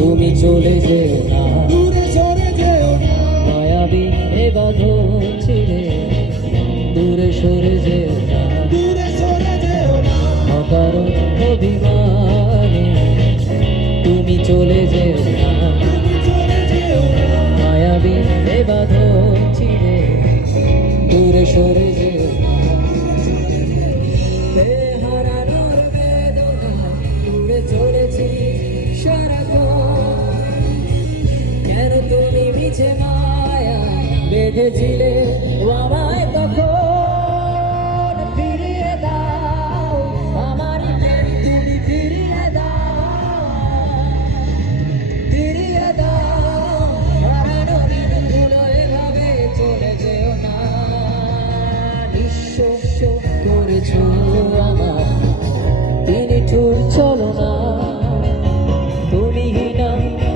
তুমি চলে যেও না, দূরে সরে যেও না, মায়াবী এ বাঁধন ছিঁড়ে দূরে সরে যেও না, দূরে সরে যেও না, অকারণ অভিমানে তুমি চলে যেও না, তুমি চলে যেও না, মায়াবী এ বাঁধন ছিঁড়ে দূরে সরে যেও না। হারানোর বেদনায় দূরে চলেছি সারাক্ষণ, কেন তুমি মিছে মায়া বেঁধেছিলে আমায় তখন? ফিরিয়ে দাও আমার প্রেম, তুমি ফিরিয়ে দাও, ফিরিয়ে দাও। হারানো দিনগুলো এভাবে চলে যেও না, নিঃস্ব করেছো আমার তিনি ঠুর চলো না, তুমি হীনা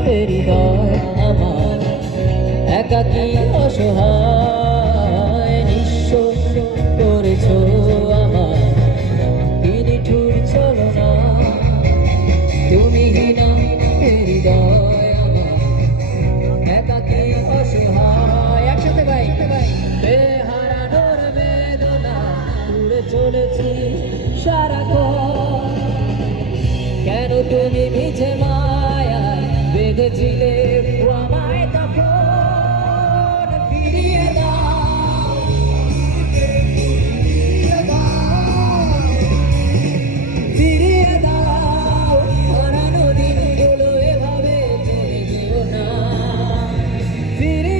হৃদয় আমার একাকী অসহায়, নিঃস্ব করেছো আমার তিনি ঠুর চলো না, তুমি হীনা হৃদয় আমার একাকী অসহায়। একসাথে গাই, হারানোর বেদনা উড়ে চলেছি সারাক্ষণ, কেন তুমি মিছে মায়া বেঁধেছিলে আমায় তখন? ফিরিয়ে দাও, ফিরিয়ে দাও, ফিরিয়ে দাও। হারানো দিনগুলো এভাবে চলে যেও না, ফিরিয়ে